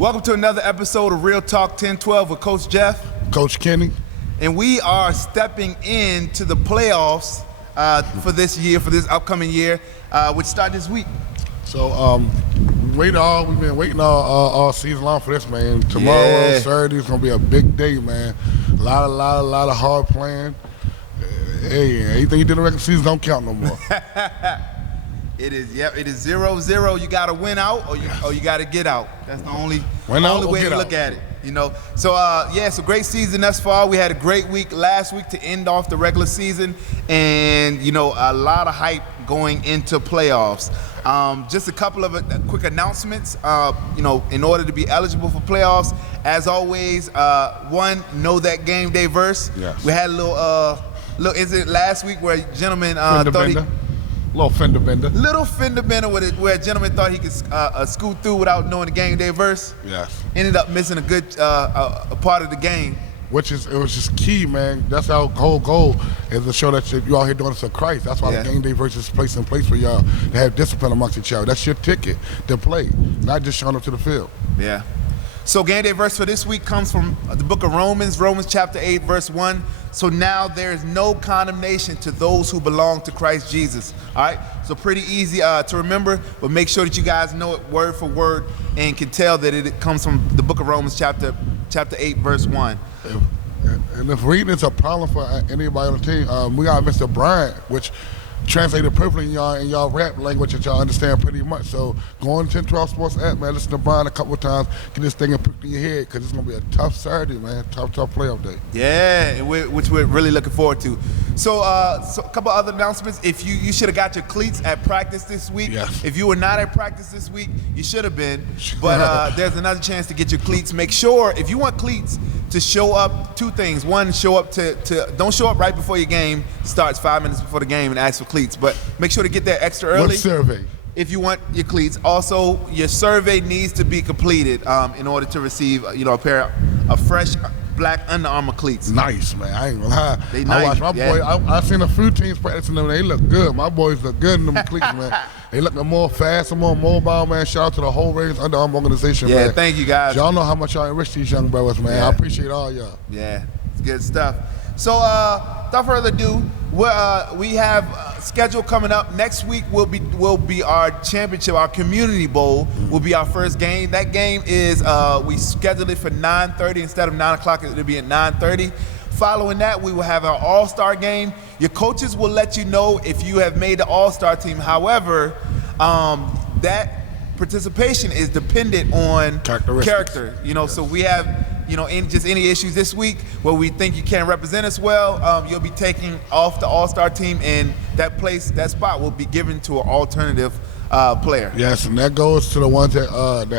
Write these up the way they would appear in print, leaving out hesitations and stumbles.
Welcome to another episode of Real Talk 1012 with Coach Jeff. Coach Kenny. And we are stepping into the playoffs for this year, for this upcoming year, which start this week. So we've been waiting all season long for this, man. Tomorrow, Saturday, is going to be a big day, man. A lot of hard playing. Hey, anything you did in the regular season don't count no more. It is 0-0. You got to win out or you got to get out. That's the only way to look at it. You know, so it's a great season thus far. We had a great week last week to end off the regular season, and a lot of hype going into playoffs. Just a couple of quick announcements. In order to be eligible for playoffs, as always, one, know that game day verse. Yes. We had a little incident last week where a gentleman Little fender bender where a gentleman thought he could scoot through without knowing the game day verse. Yes. Ended up missing a good a part of the game. It was just key, man. That's our whole goal, is to show that you out here doing this for Christ. That's why the game day verse is placed in place for y'all to have discipline amongst each other. That's your ticket to play, not just showing up to the field. Yeah. So game day verse for this week comes from the book of Romans chapter 8, verse 1. So now there is no condemnation to those who belong to Christ Jesus. All right? So pretty easy to remember, but make sure that you guys know it word for word and can tell that it comes from the book of Romans chapter 8, verse 1. And if reading is a problem for anybody on the team, we got Mr. Bryant, which translated perfectly in y'all rap language that y'all understand pretty much. So go on to 1012 Sports app, man. Listen to Brian a couple of times. Get this thing and put it in your head, because it's going to be a tough Saturday, man. Tough playoff day. Yeah, which we're really looking forward to. So a couple other announcements. If you should have got your cleats at practice this week. Yes. If you were not at practice this week, you should have been. But there's another chance to get your cleats. Make sure, if you want cleats, to show up, two things. One, show up don't show up right before your game starts 5 minutes before the game and ask for cleats. But make sure to get there extra early. What survey? If you want your cleats. Also, your survey needs to be completed in order to receive a pair of fresh black Under Armour cleats. Nice, man. I ain't gonna lie. They nice. I watched my boy. I seen a few teams practicing them. They look good. My boys look good in them cleats, man. They look more fast and more mobile, man. Shout out to the whole Ravens Under Armour organization, man. Yeah, thank you, guys. Y'all know how much y'all enrich these young brothers, man. Yeah. I appreciate all y'all. Yeah, it's good stuff. So, without further ado, we have a schedule coming up. Next week will be our championship, our community bowl will be our first game. That game is we scheduled it for 9:30 instead of 9 o'clock. It'll be at 9:30. Following that, we will have our All-Star game. Your coaches will let you know if you have made the All-Star team. However, that participation is dependent on character. So we have any issues this week where we think you can't represent us well, you'll be taking off the All-Star team, and that spot will be given to an alternative player. Yes, and that goes to the ones that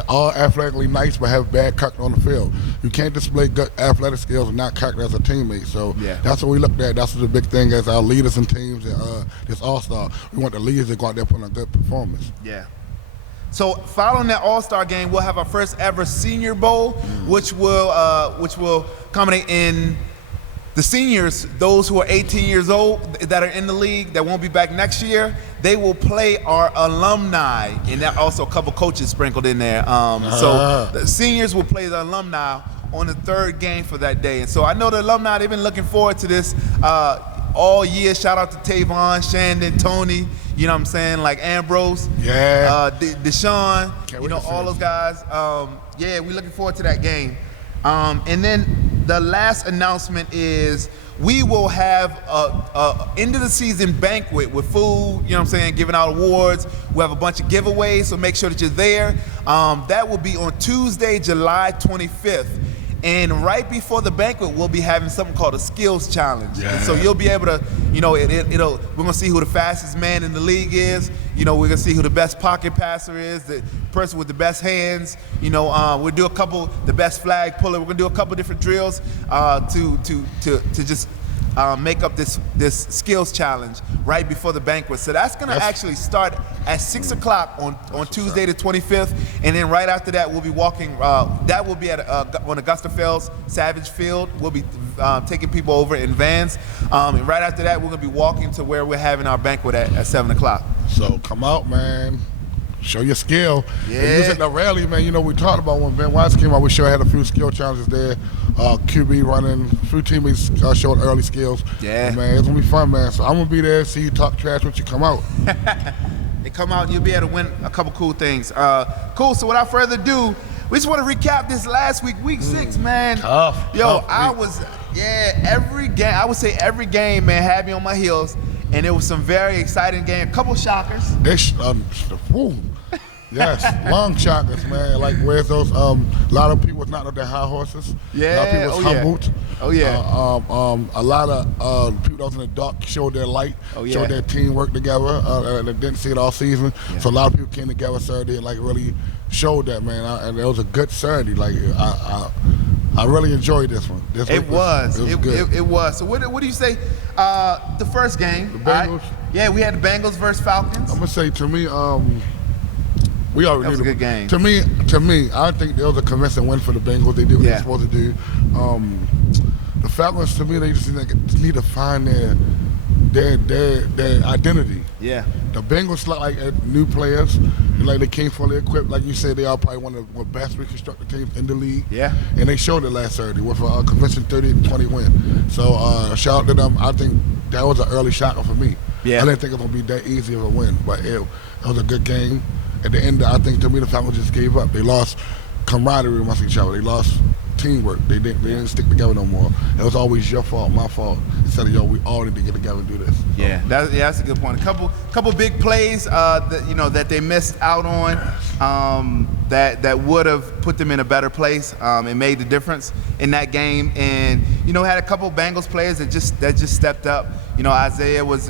are athletically nice but have bad character on the field. You can't display good athletic skills and not character as a teammate. So that's what we looked at. That's what the big thing is, our leaders and teams and this All-Star. We want the leaders to go out there and put on a good performance. Yeah. So following that All-Star game, we'll have our first ever Senior Bowl, which will culminate in the seniors, those who are 18 years old that are in the league that won't be back next year. They will play our alumni, and that also a couple coaches sprinkled in there. So the seniors will play the alumni on the third game for that day. And so I know the alumni, they've been looking forward to this all year. Shout out to Tavon, Shandon, Tony, you know what I'm saying, like Ambrose, Deshaun, all those guys. We're looking forward to that game. And then the last announcement is we will have a end of the season banquet with food, giving out awards. We'll have a bunch of giveaways, so make sure that you're there. That will be on Tuesday, July 25th. And right before the banquet, we'll be having something called a skills challenge. Yeah. And so you'll be able to, we're gonna see who the fastest man in the league is. We're gonna see who the best pocket passer is, the person with the best hands. We'll do the best flag puller. We're gonna do a couple different drills to just make up this skills challenge right before the banquet. So that's gonna actually start at 6 o'clock on Tuesday the 25th, and then right after that we'll be walking. That will be on Augusta Fells Savage Field. We'll be taking people over in vans, and right after that we're gonna be walking to where we're having our banquet at 7 o'clock. So come out, man. show your skill. Yeah. And using the rally, man, you know, we talked about when Ben Watson came out, we sure had a few skill challenges there. QB running, a few teammates showed early skills. Yeah. And, man, it's going to be fun, man. So I'm going to be there, see you talk trash when you come out. They come out and you'll be able to win a couple cool things. Cool, so without further ado, we just want to recap this last week, week 6, man. Tough Every game, I would say every game, man, had me on my heels. And it was some very exciting game. A couple shockers. Yes, long shockers, man. Like where's those? A lot of people was not on their high horses. Yeah, a lot of people was humbled. Oh yeah. A lot of people that was in the dark showed their light, showed their teamwork together. They didn't see it all season, so a lot of people came together Saturday and like really showed that, man. And it was a good Saturday. Like I really enjoyed this one. It was good. It was. So what do you say? The first game. The Bengals. Right? Yeah, we had the Bengals versus Falcons. I'm gonna say to me, we already that was a good game. To me, I think there was a convincing win for the Bengals. They did what they're supposed to do. The Falcons, to me, they just need to find their identity. Yeah. The Bengals look like new players. Like they came fully equipped. Like you said, they are probably one of the best reconstructed teams in the league. Yeah. And they showed it last Saturday with a convincing 30-20 win. So shout out to them. I think that was an early shocker for me. Yeah. I didn't think it was going to be that easy of a win, but it was a good game. At the end, I think to me the Falcons just gave up. They lost camaraderie amongst each other. They lost teamwork. They didn't stick together no more. It was always your fault, my fault. Instead of we all need to get together and do this. Yeah, that's a good point. A couple big plays that they missed out on that would have put them in a better place and made the difference in that game. And had a couple Bengals players that just stepped up. Isaiah was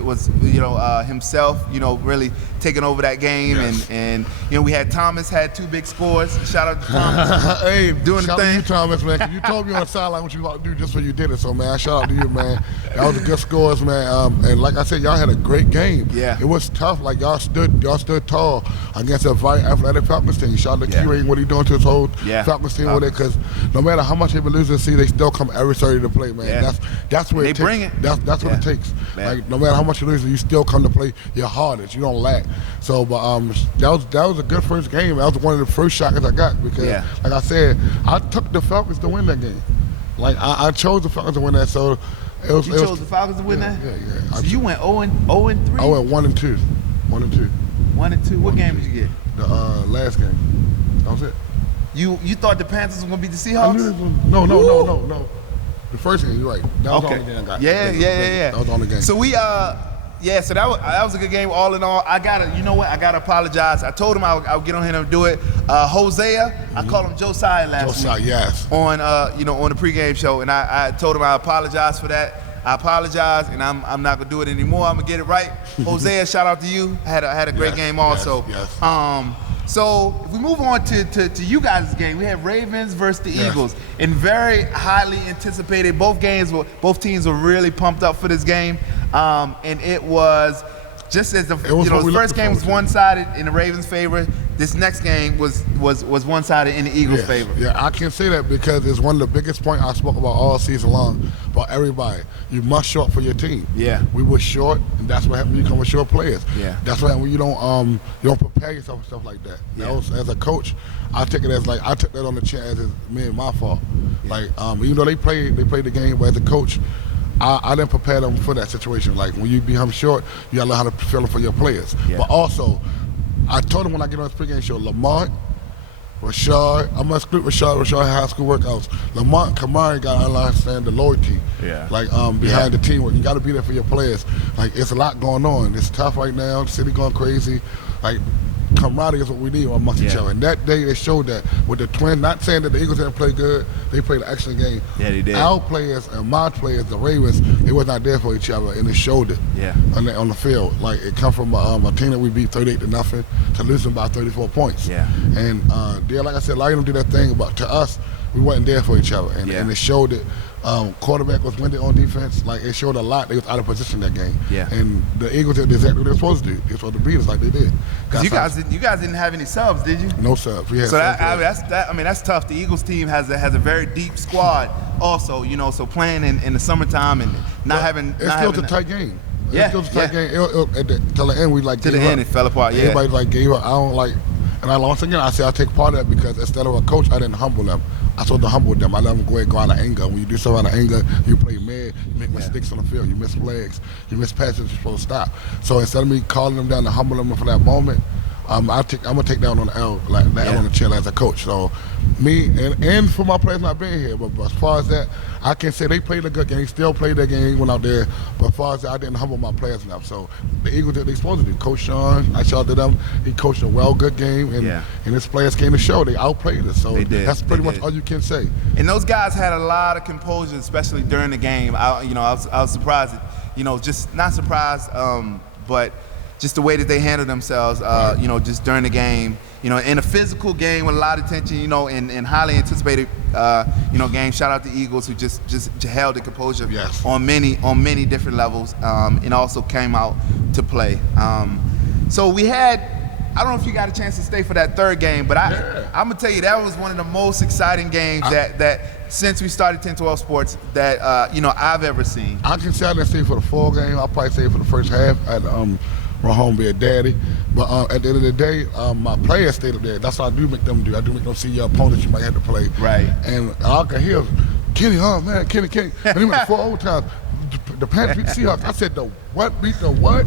himself, really taking over that game. Yes. And we had Thomas had 2 big scores. Shout out to Thomas. Hey, doing shout the thing. out to you, Thomas, man. 'Cause you told me on the sideline what you about to do just when you did it. So, man, shout out to you, man. That was a good scores, man. And like I said, y'all had a great game. Yeah. It was tough. Like y'all stood tall against a very athletic Falcons team. Shout out to Q-Ray and what he doing to his whole Falcons team with it. Because no matter how much they been losing, they still come every Saturday to play, man. Yeah. That's what they it takes. bring it. That's what it takes. Man. Like no matter how much you're losing, you still come to play your hardest. You don't lack. So, but that was a good first game. That was one of the first shockers I got because, like I said, I took the Falcons to win that game. Like I chose the Falcons to win that. So it was. You chose the Falcons to win that? Yeah. So you went 0-3. I went 1-2. 1-2. 1-2. What game did you get? The last game. That was it. You thought the Panthers were gonna beat the I Seahawks? knew this one. No. The first game, you're right. That was the only game I got. Yeah. That was the only game. So so that was a good game all in all. I gotta apologize. I told him I'll get on him and do it. Hosea, I called him Josiah last week. Yes. On on the pregame show, and I told him I apologize for that. I apologize, and I'm not gonna do it anymore. I'm gonna get it right. Hosea, shout out to you. I had a great game also. Yes. So if we move on to you guys' game, we have Ravens versus the Eagles, and very highly anticipated. Both teams were really pumped up for this game, and it was just as the first game was one-sided in the Ravens' favor. This next game was one-sided in the Eagles' favor. Yeah, I can say that because it's one of the biggest points I spoke about all season long about everybody. You must show up for your team. Yeah. We were short, and that's what happens when you come with short players. Yeah. That's what happens when you don't prepare yourself and stuff like that. Yeah. That was, as a coach, I took it as like I took that on the chin as me and my fault. Yeah. Like even though they played the game, but as a coach, I didn't prepare them for that situation. Like when you become short, you gotta learn how to feel it for your players. Yeah. But also, I told him when I get on this pregame show, Lamont, Rashard, I'm gonna exclude Rashard high school workouts. Lamont and Kamari gotta understand the loyalty. Yeah. Like behind the teamwork. You gotta be there for your players. Like it's a lot going on. It's tough right now, the city going crazy. Like camaraderie is what we need amongst each other. And that day they showed that with the Twins, not saying that the Eagles didn't play good, they played an excellent game. Yeah, they did. Our players and my players, the Ravens, they was not there for each other, and it showed it. Yeah. On the field. Like it come from a team that we beat 38-0 to losing by 34 points. Yeah. And like I said, a lot of them do that thing, but to us, we wasn't there for each other, and it showed it. Quarterback was winded on defense. Like it showed a lot. They was out of position that game. Yeah. And the Eagles did exactly what they were supposed to do. They were supposed to beat us like they did. You guys didn't have any subs, did you? No subs. We had so that's tough. The Eagles team has a very deep squad. Also, so playing in the summertime and not having. It's still a tight game. Yeah, It was a tight game. Till the end, we like to the end, it fell apart. Yeah, everybody like gave up. I don't like, and once again, I say I take part of that because instead of a coach, I didn't humble them. I supposed to humble them. I let them go ahead and go out of anger. When you do something out of anger, you play mad, you make mistakes on the field, you miss flags, you miss passes you're supposed to stop. So instead of me calling them down to humble them for that moment, I'm gonna take that on the L, like that L on the chin as a coach. So me and for my players not being here, but as far as that, I can say they played a good game, still played their game, went out there. But as far as that, I didn't humble my players enough. So the Eagles did what they supposed to do. Coach Sean, I shout to them. He coached a good game, and his players came to show. They outplayed us. So that's pretty much all you can say. And those guys had a lot of composure, especially during the game. I was surprised. Just not surprised, but just the way that they handled themselves, just during the game, in a physical game with a lot of tension, and highly anticipated, game. Shout out to Eagles who just held the composure on many different levels, and also came out to play. So we had, I don't know if you got a chance to stay for that third game, but I'm gonna tell you that was one of the most exciting games that since we started 10-12 Sports that I've ever seen. I can say I didn't stay for the full game. I'll probably stay for the first half. Run home, be a daddy. But at the end of the day, my players stayed up there. That's what I do make them do. I do make them see your opponents you might have to play. Right. And I can hear Kenny, Kenny. And he went 4 overtimes. The Panthers beat the Seahawks. I said, the what beat the what?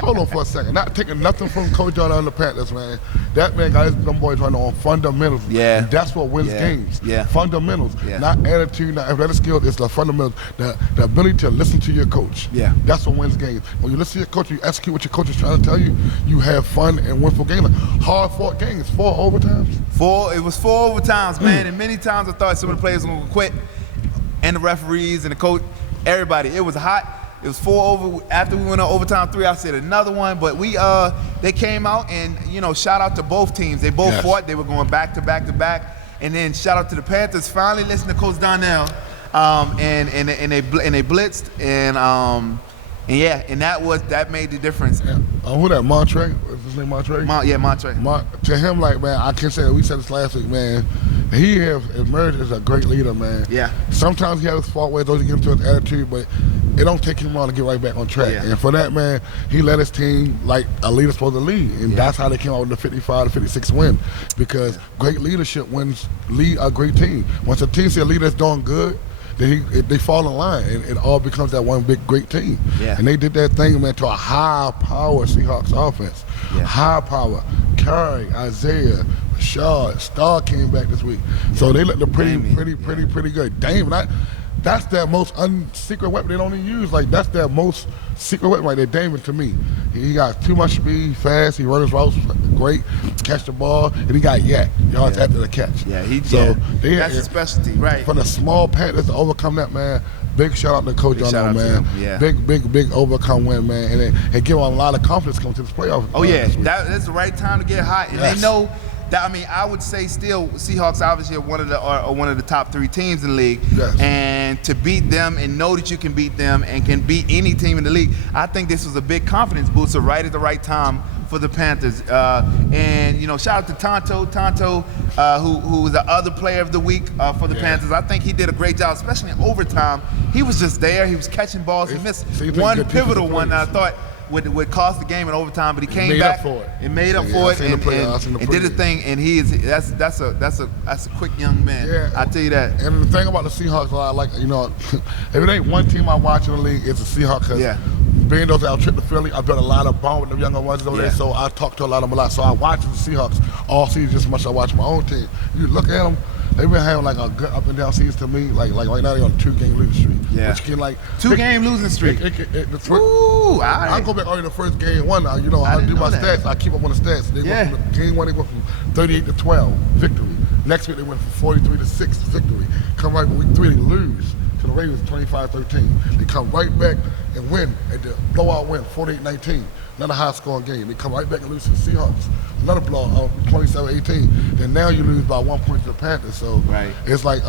Hold on for a second. Not taking nothing from Coach Jordan on the Panthers, man. That man got them boys running on fundamentals. Yeah. And that's what wins games. Yeah. Fundamentals. Not attitude, not athletic skill. It's the fundamentals. The ability to listen to your coach. Yeah. That's what wins games. When you listen to your coach, you execute what your coach is trying to tell you, you have fun and win for games. Hard-fought games. 4 overtimes. It was 4 overtimes, man. And many times I thought some of the players were going to quit. And the referees and the coach, everybody. It was hot. It was 4 over. After we went on overtime 3, I said another one. But they came out and shout out to both teams. They both fought. They were going back to back to back. And then shout out to the Panthers. Finally listened to Coach Donnell, and they blitzed and that made the difference. Who that? Montre? What's his name? Montre? Montre. To him, like, man, I can say we said this last week, man. He has emerged as a great leader, man. Yeah. Sometimes he has his fault ways, those he gets into his attitude, but it don't take him long to get right back on track. Yeah. And for that, man, he led his team like a leader's supposed to lead, and that's how they came out with the 55-56 win. Because great leadership lead a great team. Once a team see a leader that's doing good, then they fall in line, and it all becomes that one big great team. Yeah. And they did that thing, man, to a high-power Seahawks offense. Yeah. High power. Curry, Isaiah, Rashad, Starr came back this week. So they looked pretty good. Dame, that's their most secret weapon they don't even use. Like, that's their most secret weapon right there, Damon, to me. He got too much speed, fast, he run his routes great, catch the ball, and he got yards after the catch. Yeah, that's his specialty, right. For the small Panthers to overcome that, man, big shout out to Coach John, man. Yeah. Big overcome win, man. And give them a lot of confidence coming to this playoff. Oh, yeah, that's the right time to get hot. And they know that, I would say still Seahawks obviously are one of the top 3 teams in the league. Yes. And to beat them and know that you can beat them and can beat any team in the league, I think this was a big confidence booster right at the right time for the Panthers. And shout out to Tonto, who was the other player of the week for the Panthers. I think he did a great job, especially in overtime. He was just there. He was catching balls. He missed one pivotal one that I thought would cost the game in overtime, but he came back and made up for it and did a thing. And that's a quick young man. Yeah. I tell you that. And the thing about the Seahawks, I like, if it ain't one team I watch in the league, it's the Seahawks. Yeah. Being those out trip to Philly, I've done a lot of bond with the younger ones over there, so I talk to a lot of them a lot. So I watch the Seahawks all season just as much as I watch my own team. You look at them, they've been having like a good up and down season to me. Like right now they're on a 2-game losing streak. Yeah. Which can 2-game losing streak. Ooh, I go back the first game 1 now. I do my stats. I keep up on the stats. They went from game 1, they went from 38 to 12 victory. Next week they went from 43 to 6 victory. Come right from week 3 they lose to the Ravens 25-13. They come right back and win at the blowout win 48-19. Another high scoring game. They come right back and lose to the Seahawks. Another blowout 27-18. Then now you lose by 1 point to the Panthers. So it's like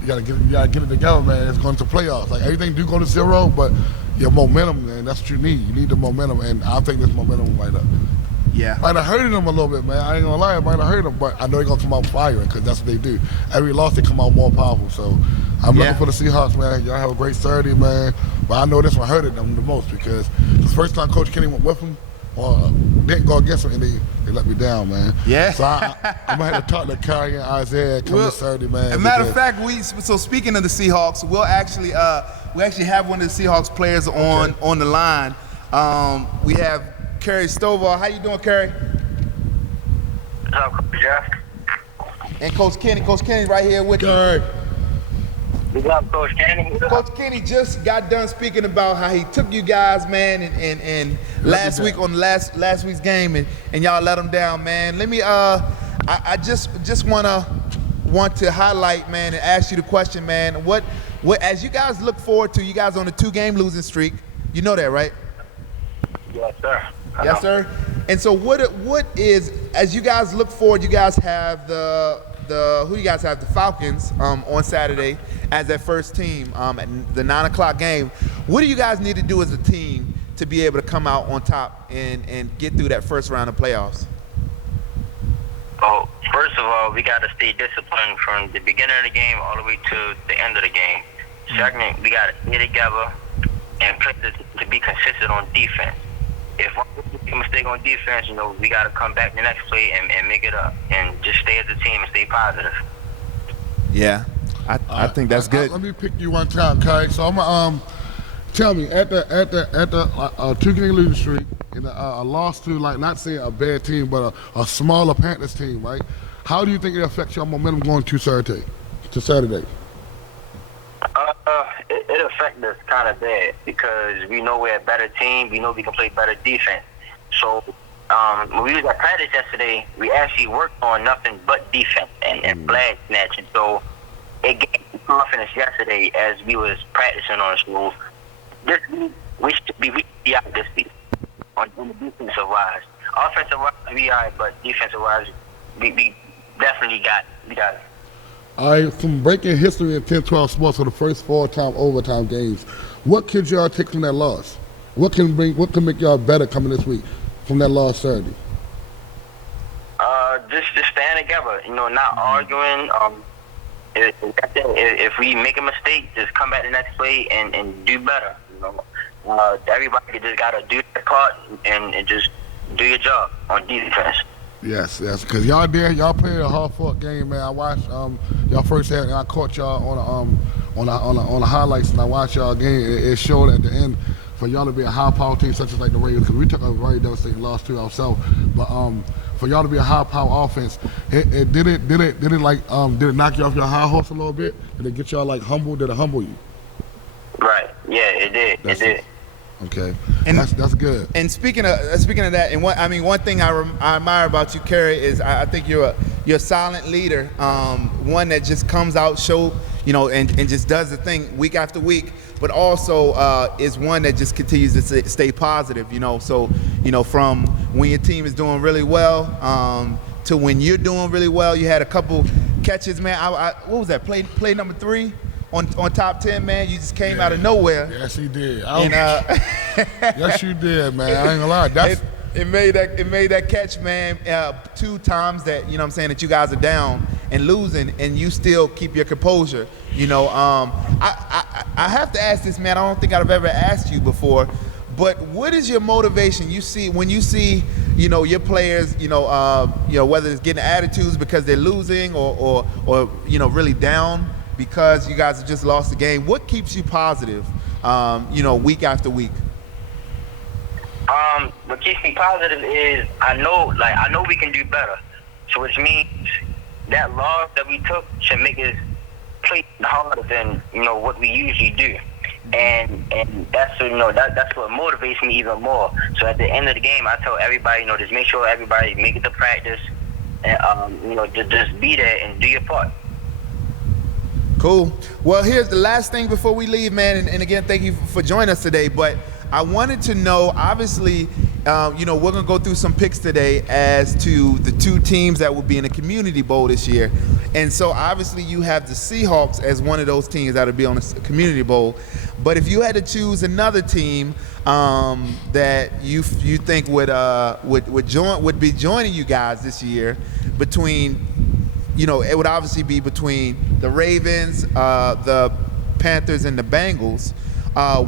you gotta get it together, man. It's going to playoffs. Like everything do go to 0, but your momentum, man, that's what you need. You need the momentum, and I think this momentum right up. Yeah. Might have hurted them a little bit, man. I ain't gonna lie, it might have hurt them, but I know they're gonna come out firing because that's what they do. Every loss, they come out more powerful. So I'm looking for the Seahawks, man. Y'all have a great Saturday, man. But I know this one hurted them the most because the first time Coach Kenny went with them, or didn't go against them, and they let me down, man. Yeah. So I'm gonna have to talk to Kyrie and Isaiah come this Saturday, man. As a matter of fact, so speaking of the Seahawks, we actually have one of the Seahawks players on the line. We have Kerry Stovall. How you doing, Kerry? What's up, Coach Jeff? And Coach Kenny. Coach Kenny right here with Kerry. you. What's up, Coach Kenny? Coach Kenny just got done speaking about how he took you guys, man, and last week on last week's game, and y'all let him down, man. Let me I just want to highlight, man, and ask you the question, man. What as you guys look forward to, you guys on a 2-game losing streak. You know that, right? Yes, sir. Yes, sir. And so what is, as you guys look forward, you guys have who you guys have? The Falcons on Saturday as that first team at the 9 o'clock game. What do you guys need to do as a team to be able to come out on top and get through that first round of playoffs? Oh, first of all, we got to stay disciplined from the beginning of the game all the way to the end of the game. Second, we got to stay together and play to be consistent on defense. If one make a mistake on defense, we got to come back the next play and make it up, and just stay as a team and stay positive. Yeah, I think that's good. Let me pick you one time, Kai. So I'm gonna tell me at the 2-game losing streak, and a loss to, like, not saying a bad team, but a smaller Panthers team, right? How do you think it affects your momentum going to Saturday? It affects us kind of bad because we know we're a better team. We know we can play better defense. So when we was at practice yesterday, we actually worked on nothing but defense and flag snatching. So it gave me confidence yesterday as we was practicing on the move. This week, we should be out this week on the defensive wise. Offensive wise, we are, but defensive wise, we definitely got it. All right, from breaking history in 10-12 sports for the first 4-time overtime games, what could y'all take from that loss? What can make y'all better coming this week from that loss Saturday? Just staying together, not arguing. If we make a mistake, just come back the next play and do better. Everybody just gotta do their part and just do your job on defense. Yes, because y'all played a hard-fought game, man. I watched y'all first half, and I caught y'all on the highlights, and I watched y'all game. It showed at the end for y'all to be a high-power team such as like the Ravens, because we took a very devastating loss to ourselves. But for y'all to be a high-power offense, did it knock you off your high horse a little bit? Did it get y'all like humble? Did it humble you? Right. Yeah, it did. It did. Okay, and that's good. And speaking of that, and one thing I admire about you, Kerry, is I think you're a silent leader, one that just comes out, and just does the thing week after week, but also is one that just continues to stay positive. So from when your team is doing really well to when you're doing really well. You had a couple catches, man. What was that play number 3? On top 10, man, you just came out of nowhere. Yes, he did. Yes, you did, man. I ain't gonna lie. It made that catch, man, 2 times that, what I'm saying, that you guys are down and losing, and you still keep your composure. I have to ask this, man. I don't think I've ever asked you before, but what is your motivation? When you see, your players, whether it's getting attitudes because they're losing or really down because you guys have just lost the game. What keeps you positive, week after week? What keeps me positive is I know we can do better. So which means that loss that we took should make us play harder than what we usually do, and that's that's what motivates me even more. So at the end of the game, I tell everybody, just make sure everybody make it to practice, and just be there and do your part. Cool. Well, here's the last thing before we leave, man. And again, thank you for joining us today. But I wanted to know, obviously, we're going to go through some picks today as to the two teams that will be in the Community Bowl this year. And so obviously you have the Seahawks as one of those teams that will be on the Community Bowl. But if you had to choose another team that you think would be joining you guys this year, between, it would obviously be between the Ravens, the Panthers, and the Bengals.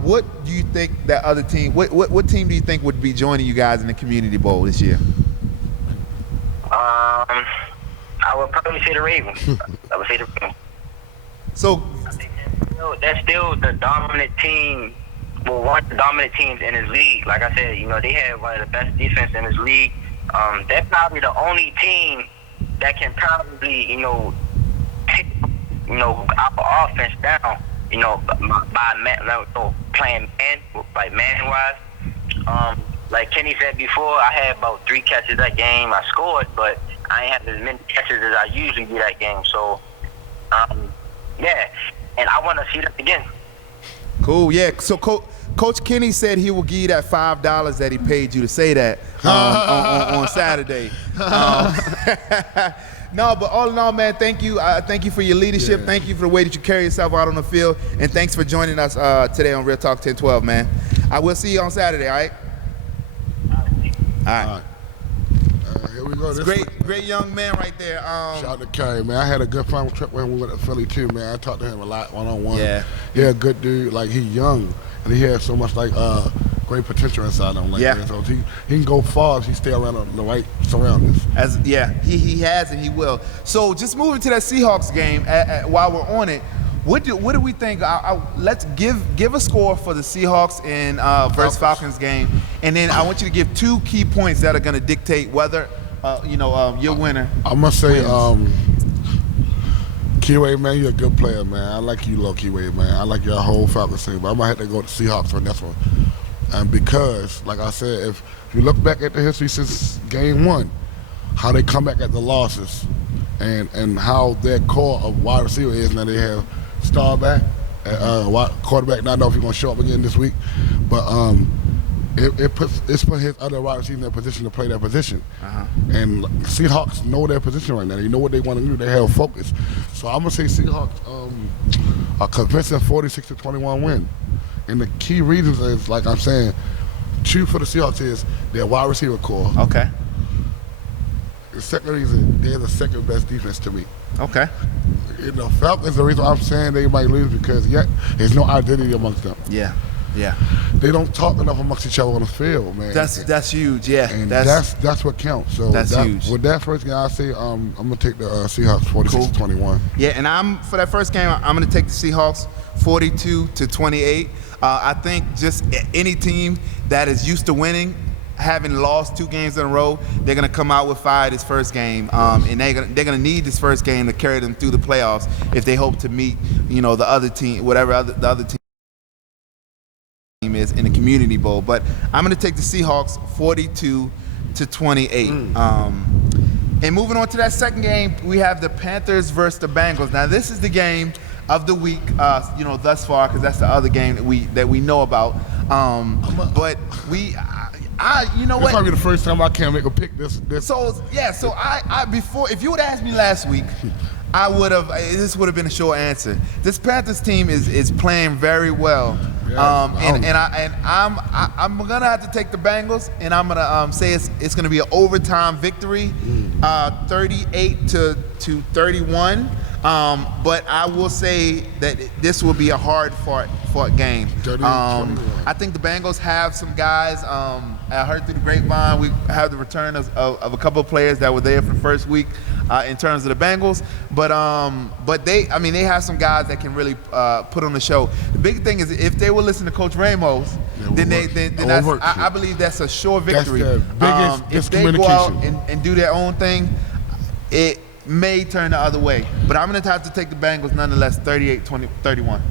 What do you think that other team? What team do you think would be joining you guys in the Community Bowl this year? I would probably say the Ravens. I would say the Ravens. So that's still the dominant team. Well, one of the dominant teams in his league. Like I said, they have one of the best defense in his league. They're probably the only team that can probably, take, our offense down. By man, playing man, like man-wise. Like Kenny said before, I had about 3 catches that game. I scored, but I ain't have as many catches as I usually do that game. So, yeah, and I want to see that again. Cool, yeah. So Coach Kenny said he will give you that $5 that he paid you to say that on Saturday. No, but all in all, man, thank you. Thank you for your leadership. Yeah. Thank you for the way that you carry yourself out on the field. And thanks for joining us today on Real Talk 1012, man. I will see you on Saturday, all right? All right. Here we go. Great young man right there. Shout out to Kerry, man. I had a good fun trip when we went to Philly, too, man. I talked to him a lot one-on-one. Yeah. He a good dude. Like, he's young, and he has so much, great potential inside him. Man. So he can go far if he stay around the right surroundings. He has and he will. So just moving to that Seahawks game, while we're on it, what do we think? Let's give a score for the Seahawks and versus Falcons game, and then I want you to give 2 key points that are going to dictate whether your winner. I'm gonna say, Keyway, man, you're a good player, man. I like you, Keyway, man. I like your whole Falcons team, but I'm gonna have to go to Seahawks on this one. And because, like I said, if you look back at the history since game 1, how they come back at the losses, and how their core of wide receiver is now, they have star back, quarterback. Not know if he's gonna show up again this week, but it's put his other wide receiver in their position to play their position. And Seahawks know their position right now. They know what they want to do. They have focus. So I'm gonna say Seahawks a convincing 46-21 win. And the key reasons is, like I'm saying, true for the Seahawks is their wide receiver core. Okay. The second reason, they're the second best defense to me. Okay. Falcons, the reason why I'm saying they might lose because yet there's no identity amongst them. Yeah. They don't talk enough amongst each other on the field, man. That's huge. Yeah. And that's what counts. So that's huge. With that first game, I say I'm gonna take the Seahawks 46-21. Yeah, and for that first game, I'm gonna take the Seahawks 42-28. I think just any team that is used to winning, having lost 2 games in a row, they're going to come out with fire this first game, and they're going to need this first game to carry them through the playoffs if they hope to meet, the other team, whatever the other team is in the Community Bowl. But I'm going to take the Seahawks 42-28. And moving on to that second game, we have the Panthers versus the Bengals. Now this is the game of the week, thus far, because that's the other game that we know about. But you know what? This might be the first time I can't make a pick this. So before, if you would ask me last week, I would have. This would have been a short answer. This Panthers team is playing very well. I'm gonna have to take the Bengals, and I'm gonna say it's gonna be an overtime victory, 38-31. But I will say that this will be a hard fought game. I think the Bengals have some guys. I heard through the grapevine we have the return of a couple of players that were there for the first week in terms of the Bengals. But they have some guys that can really put on the show. The big thing is if they will listen to Coach Ramos, I believe that's a sure victory. That's the biggest if they go out and do their own thing, it may turn the other way. But I'm going to have to take the Bengals nonetheless, 38-31.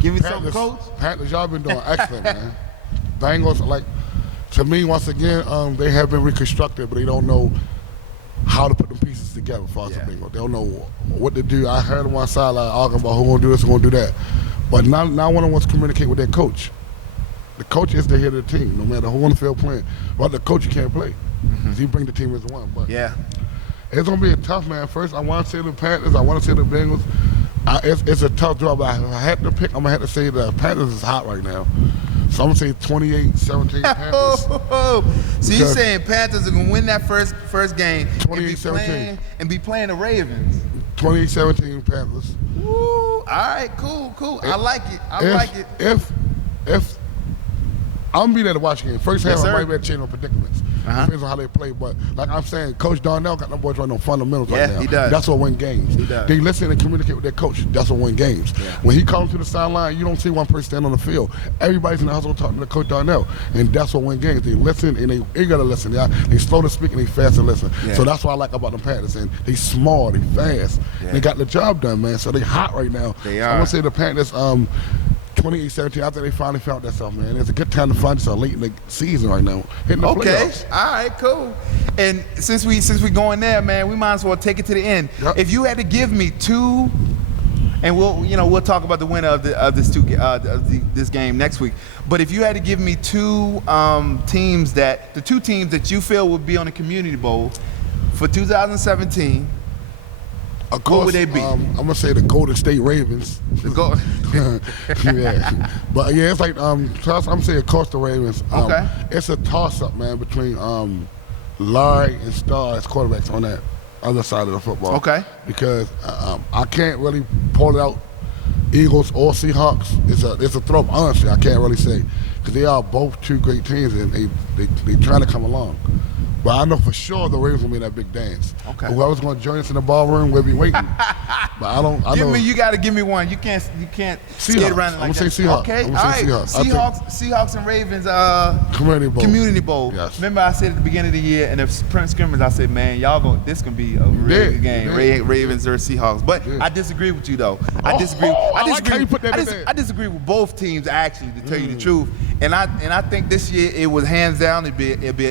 Give me something, Coach. Panthers, y'all been doing excellent, man. Bengals, to me, once again, they have been reconstructed, but they don't know how to put the pieces together for us. Bengals. They don't know what to do. I heard them on sideline arguing about who going to do this, who going to do that. But now one of them wants to communicate with their coach. the coach is the head of the team, no matter who on the field playing. But the coach can't play. He bring the team as one. But Yeah. it's gonna be a tough, man. First, I want to say the Panthers. I want to say the Bengals. It's a tough job. But if I had to pick, I'm gonna have to say the Panthers is hot right now. So I'm gonna say 28-17 Panthers. So you saying Panthers are gonna win that first game 28-17. and be playing the Ravens? 28-17 Panthers. Woo! All right, cool. I like it. I like it. If I'm gonna be there to watch the game. First half, Yes, I sir. might be able to change my predicaments. Depends on how they play. But like I'm saying, Coach Darnell got them boys running on fundamentals right now. He does. That's what win games. He does. They listen and communicate with their coach. That's what win games. Yeah. When he comes to the sideline, you don't see one person stand on the field. Everybody's in the hustle talking to Coach Darnell, and that's what win games. They listen and they eager to listen. Yeah, they slow to speak and they fast to listen. Yeah. So that's what I like about the Panthers. And they smart, they fast. Yeah. They got the job done, man. So they hot right now. They So are. I'm gonna say the Panthers. 28-17. I think they finally found themselves, man. It's a good time to find yourself late in the season right now, hitting the playoffs. All right, cool. And since we going there, man, we might as well take it to the end. Yep. If you had to give me two, and we'll talk about the winner of this game next week. But if you had to give me two teams the two teams that you feel would be on the Community Bowl for 2017. Of course, what would they be? I'm gonna say the Golden State Ravens. Yeah, but yeah, it's like I'm saying, of course, the Ravens. Okay. It's a toss-up, man, between Larry and Starr as quarterbacks on that other side of the football. Okay. Because I can't really pull it out. Eagles or Seahawks. It's a throw. Honestly, I can't really say because they are both two great teams and they trying to come along. But I know for sure the Ravens will be in that big dance. Okay. Whoever's going to join us in the ballroom, we'll be waiting. But I know. You got to give me one. You can't skate around it like I'm gonna that. say Seahawks. Okay, I'm all gonna say right. Seahawks. Seahawks and Ravens. Community Bowl. Yes. Yes. Remember I said at the beginning of the year in the sprint scrimmage, I said, man, this gonna be a really good game. Ravens or Seahawks. But I disagree with you though. I disagree. I like how you put that in there. I disagree with both teams actually, to tell you the truth. And I think this year it was hands down. It'd be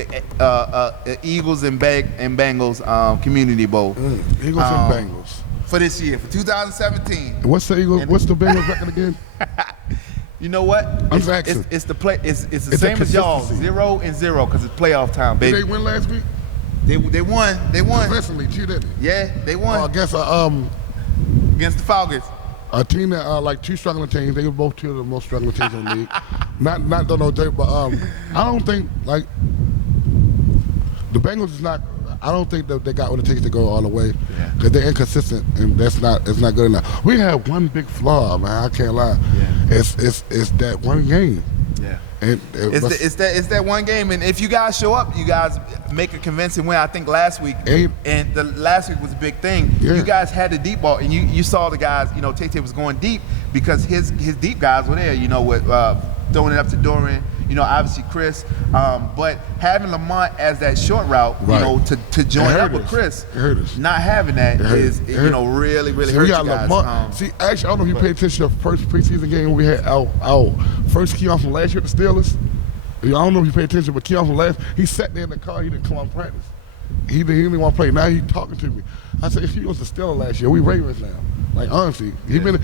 Eagles and Bengals Community Bowl. Eagles and Bengals. For this year, for 2017. What's the Eagles? What's the Bengals record again? You know what? I'm asking. It's the play. It's the It's same the as y'all. consistency. 0-0 because it's playoff time, Did baby. they win last week? They won. They won. Convincingly, too, didn't they? Yeah, they won Against against the Falcons. a team that like two struggling teams. They were both two of the most struggling teams in the league. Not don't know, but I don't think like the Bengals is not. I don't think that they got what it takes to go all the way because they're inconsistent and it's not good enough. We have one big flaw, man. I can't lie. Yeah. It's that one game. Yeah. And It's that one game, and if you guys show up, you guys make a convincing win. I think last week, and the last week was a big thing. Yeah. You guys had the deep ball, and you saw the guys. Tate was going deep because his deep guys were there. With throwing it up to Dorian. Obviously Chris, but having Lamont as that short route, Right. to join up hurt with us. Chris, It hurt us. not having that is really See, hurt we you got guys. Lamont. See, actually, I don't know if you paid attention to the first preseason game we had our first key on from last year at the Steelers. I don't know if you paid attention, but key on from last, he sat there in the car. He didn't come on practice. He didn't want to play. Now he's talking to me. I said, if he was a Steeler last year, we Ravens now. Like honestly, he been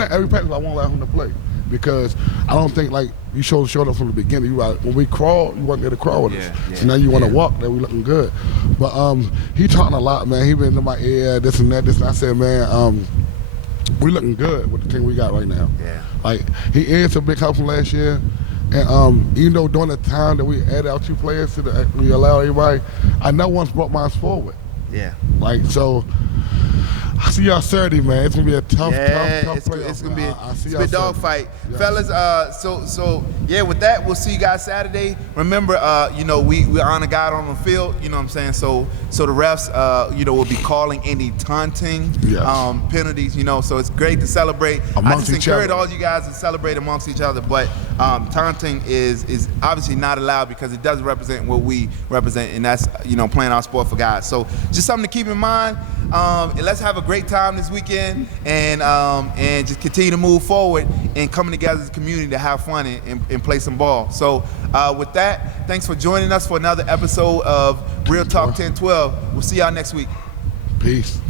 at every practice. But I won't allow him to play because I don't think like you showed up from the beginning. When we crawl, you wasn't there to crawl with us. So now you want to walk. That we looking good. But he talking a lot, man. He been in my ear, this and that. And I said, man, we looking good with the team we got right now. Yeah. Like he is a big help from last year. And even though during the time that we added our two players we allowed everybody, I never once brought mine forward. Yeah. Like so, I see y'all Saturday, man. It's gonna be a tough it's playoff. gonna be I see a y'all dog Saturday. fight, Yes. fellas. So yeah, with that, we'll see you guys Saturday. Remember, we honor God on the field. You know what I'm saying? So the refs, will be calling any taunting penalties. So it's great to celebrate. I Amongst just each encourage other. all you guys to celebrate amongst each other. But taunting is obviously not allowed because it doesn't represent what we represent, and that's playing our sport for God. So just something to keep in mind. And let's have a great time this weekend, and just continue to move forward and coming together as a community to have fun and play some ball. So with that, thanks for joining us for another episode of Real Talk 1012. We'll see y'all next week. Peace.